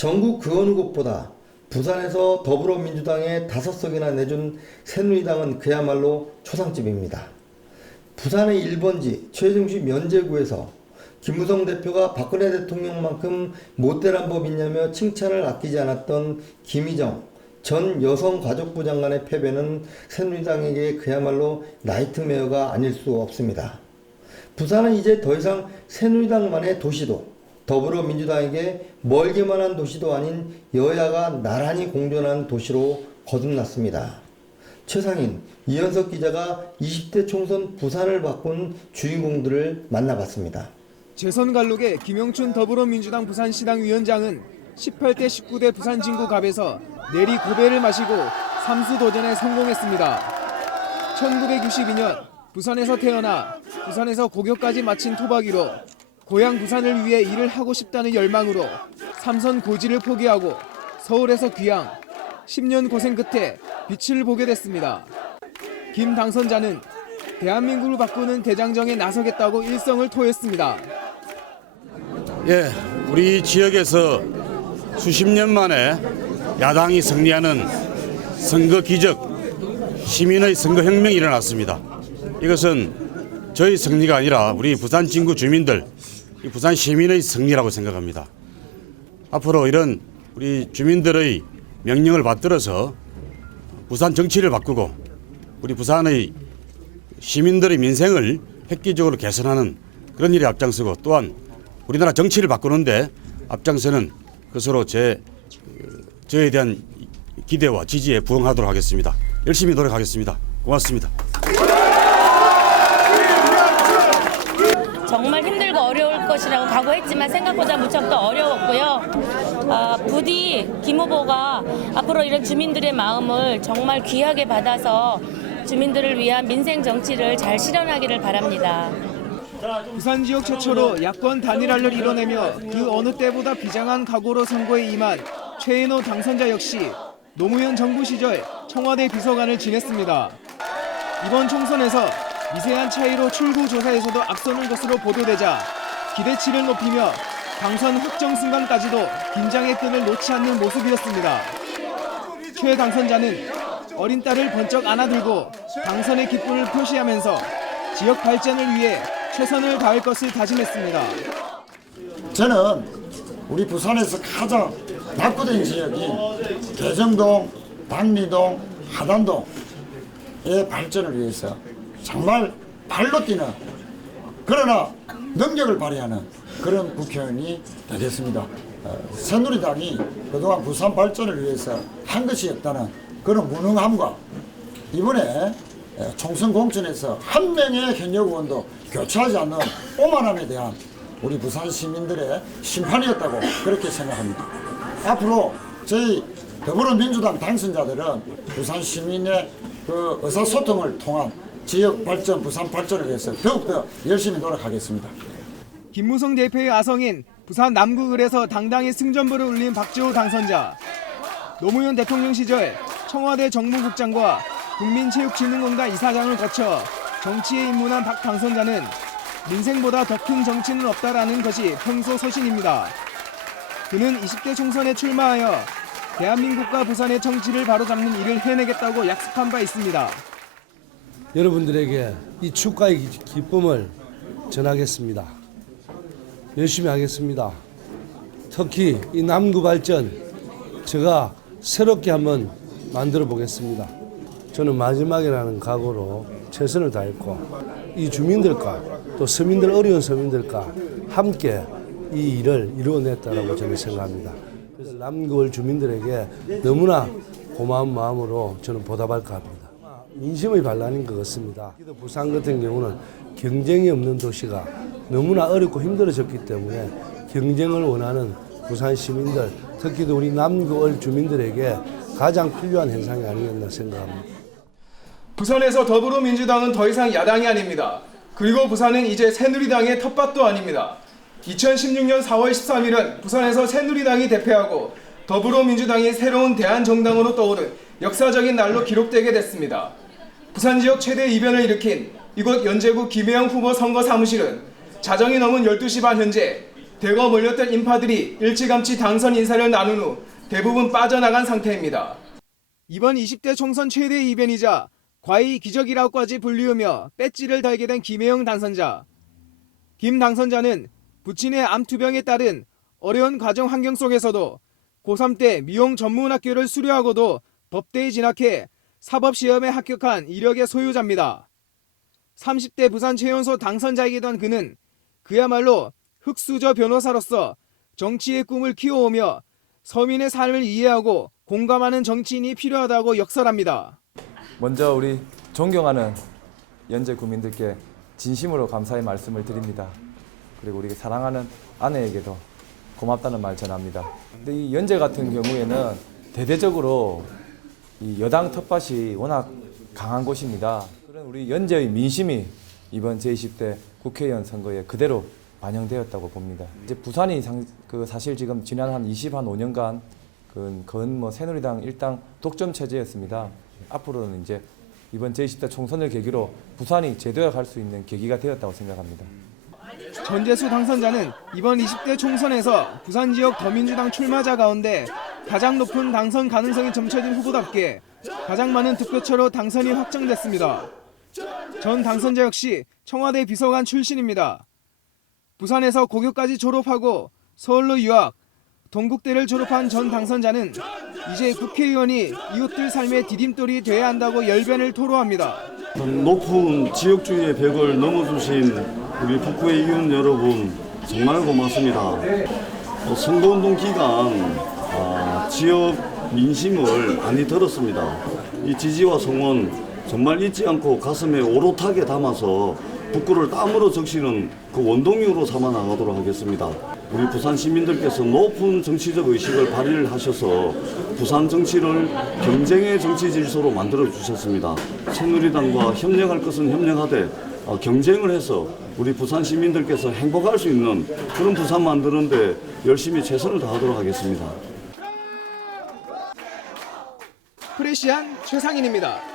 전국 그 어느 곳보다 부산에서 더불어민주당에 5석이나 내준 새누리당은 그야말로 초상집입니다. 부산의 1번지 최정시 면제구에서 김무성 대표가 박근혜 대통령만큼 못되란 법 있냐며 칭찬을 아끼지 않았던 김희정 전 여성가족부 장관의 패배는 새누리당에게 그야말로 나이트메어가 아닐 수 없습니다. 부산은 이제 더 이상 새누리당만의 도시도 더불어민주당에게 멀기만 한 도시도 아닌 여야가 나란히 공존하는 도시로 거듭났습니다. 최상인, 이현석 기자가 20대 총선 부산을 바꾼 주인공들을 만나봤습니다. 재선갈록의 김영춘 더불어민주당 부산시당 위원장은 18대 19대 부산 진구갑에서 내리 고배를 마시고 삼수 도전에 성공했습니다. 1962년 부산에서 태어나 부산에서 고교까지 마친 토박이로 고향 부산을 위해 일을 하고 싶다는 열망으로 삼선 고지를 포기하고 서울에서 귀향, 10년 고생 끝에 빛을 보게 됐습니다. 김 당선자는 대한민국을 바꾸는 대장정에 나서겠다고 일성을 토했습니다. 예, 우리 지역에서 수십 년 만에 야당이 승리하는 선거 기적, 시민의 선거 혁명이 일어났습니다. 이것은 저희 승리가 아니라 우리 부산 진구 주민들, 부산 시민의 승리라고 생각합니다. 앞으로 이런 우리 주민들의 명령을 받들어서 부산 정치를 바꾸고 우리 부산의 시민들의 민생을 획기적으로 개선하는 그런 일에 앞장서고 또한 우리나라 정치를 바꾸는데 앞장서는 그것으로 저에 대한 기대와 지지에 부응하도록 하겠습니다. 열심히 노력하겠습니다. 고맙습니다. 정말 힘들고 어려울 것이라고 각오했지만 생각보다 무척 더 어려웠고요. 부디 김 후보가 앞으로 이런 주민들의 마음을 정말 귀하게 받아서 주민들을 위한 민생 정치를 잘 실현하기를 바랍니다. 부산 지역 최초로 야권 단일화를 이뤄내며 그 어느 때보다 비장한 각오로 선거에 임한 최인호 당선자 역시 노무현 정부 시절 청와대 비서관을 지냈습니다. 이번 총선에서 미세한 차이로 출구 조사에서도 앞서는 것으로 보도되자 기대치를 높이며 당선 확정 순간까지도 긴장의 끈을 놓지 않는 모습이었습니다. 최 당선자는 어린 딸을 번쩍 안아들고 당선의 기쁨을 표시하면서 지역 발전을 위해 최선을 다할 것을 다짐했습니다. 저는 우리 부산에서 가장 낙후된 지역인 개정동, 당리동, 하단동의 발전을 위해서 정말 발로 뛰는 그러나 능력을 발휘하는 그런 국회의원이 되겠습니다. 새누리당이 그동안 부산 발전을 위해서 한 것이 없다는 그런 무능함과 이번에 총선 공천에서 한 명의 현역 의원도 교체하지 않는 오만함에 대한 우리 부산 시민들의 심판이었다고 그렇게 생각합니다. 앞으로 저희 더불어민주당 당선자들은 부산 시민의 그 의사소통을 통한 지역 발전, 부산 발전을 위해서 더욱더 열심히 노력하겠습니다. 김무성 대표의 아성인 부산 남구을에서 당당히 승전보를 울린 박지호 당선자. 노무현 대통령 시절 청와대 정무국장과 국민체육진흥공단 이사장을 거쳐 정치에 입문한 박 당선자는 민생보다 더 큰 정치는 없다라는 것이 평소 소신입니다. 그는 20대 총선에 출마하여 대한민국과 부산의 정치를 바로잡는 일을 해내겠다고 약속한 바 있습니다. 여러분들에게 이 축가의 기쁨을 전하겠습니다. 열심히 하겠습니다. 특히 이 남구 발전 제가 새롭게 한번 만들어 보겠습니다. 저는 마지막이라는 각오로 최선을 다했고 이 주민들과 또 서민들 어려운 서민들과 함께 이 일을 이루어냈다라고 저는 생각합니다. 그래서 남구을 주민들에게 너무나 고마운 마음으로 저는 보답할까 합니다. 민심의 반란인 것 같습니다. 부산 같은 경우는 경쟁이 없는 도시가 너무나 어렵고 힘들어졌기 때문에 경쟁을 원하는 부산 시민들, 특히 우리 남구을 주민들에게 가장 필요한 현상이 아니겠나 생각합니다. 부산에서 더불어민주당은 더 이상 야당이 아닙니다. 그리고 부산은 이제 새누리당의 텃밭도 아닙니다. 2016년 4월 13일은 부산에서 새누리당이 대패하고 더불어민주당이 새로운 대한정당으로 떠오른 역사적인 날로 기록되게 됐습니다. 부산 지역 최대 이변을 일으킨 이곳 연제구 김혜영 후보 선거 사무실은 자정이 넘은 12시 반 현재 대거 몰렸던 인파들이 일찌감치 당선 인사를 나눈 후 대부분 빠져나간 상태입니다. 이번 20대 총선 최대 이변이자 과히 기적이라고까지 불리우며 배지를 달게 된 김혜영 당선자. 김 당선자는 부친의 암투병에 따른 어려운 가정 환경 속에서도 고3 때 미용 전문학교를 수료하고도 법대에 진학해 사법시험에 합격한 이력의 소유자입니다. 30대 부산 최연소 당선자이기도 한 그는 그야말로 흑수저 변호사로서 정치의 꿈을 키워오며 서민의 삶을 이해하고 공감하는 정치인이 필요하다고 역설합니다. 먼저 우리 존경하는 연재 국민들께 진심으로 감사의 말씀을 드립니다. 그리고 우리 사랑하는 아내에게도 고맙다는 말 전합니다. 근데 이 연재 같은 경우에는 대대적으로 이 여당 텃밭이 워낙 강한 곳입니다. 그런 우리 연재의 민심이 이번 제20대 국회의원 선거에 그대로 반영되었다고 봅니다. 이제 부산이 사실 지금 지난 한 25년간 건 새누리당 일당 독점 체제였습니다. 앞으로는 이제 이번 제20대 총선을 계기로 부산이 재도약할 수 있는 계기가 되었다고 생각합니다. 전재수 당선자는 이번 20대 총선에서 부산 지역 더민주당 출마자 가운데 가장 높은 당선 가능성이 점쳐진 후보답게 가장 많은 득표차로 당선이 확정됐습니다. 전 당선자 역시 청와대 비서관 출신입니다. 부산에서 고교까지 졸업하고 서울로 유학, 동국대를 졸업한 전 당선자는 이제 국회의원이 이웃들 삶의 디딤돌이 돼야 한다고 열변을 토로합니다. 높은 지역주의의 벽을 넘어주신 우리 북구의 이웃 여러분 정말 고맙습니다. 선거운동 기간 지역 민심을 많이 들었습니다. 이 지지와 성원 정말 잊지 않고 가슴에 오롯하게 담아서 북구를 땀으로 적시는 그 원동력으로 삼아 나가도록 하겠습니다. 우리 부산 시민들께서 높은 정치적 의식을 발휘를 하셔서 부산 정치를 경쟁의 정치 질서로 만들어 주셨습니다. 새누리당과 협력할 것은 협력하되 경쟁을 해서 우리 부산 시민들께서 행복할 수 있는 그런 부산 만드는데 열심히 최선을 다하도록 하겠습니다. 프레시안 최상인입니다.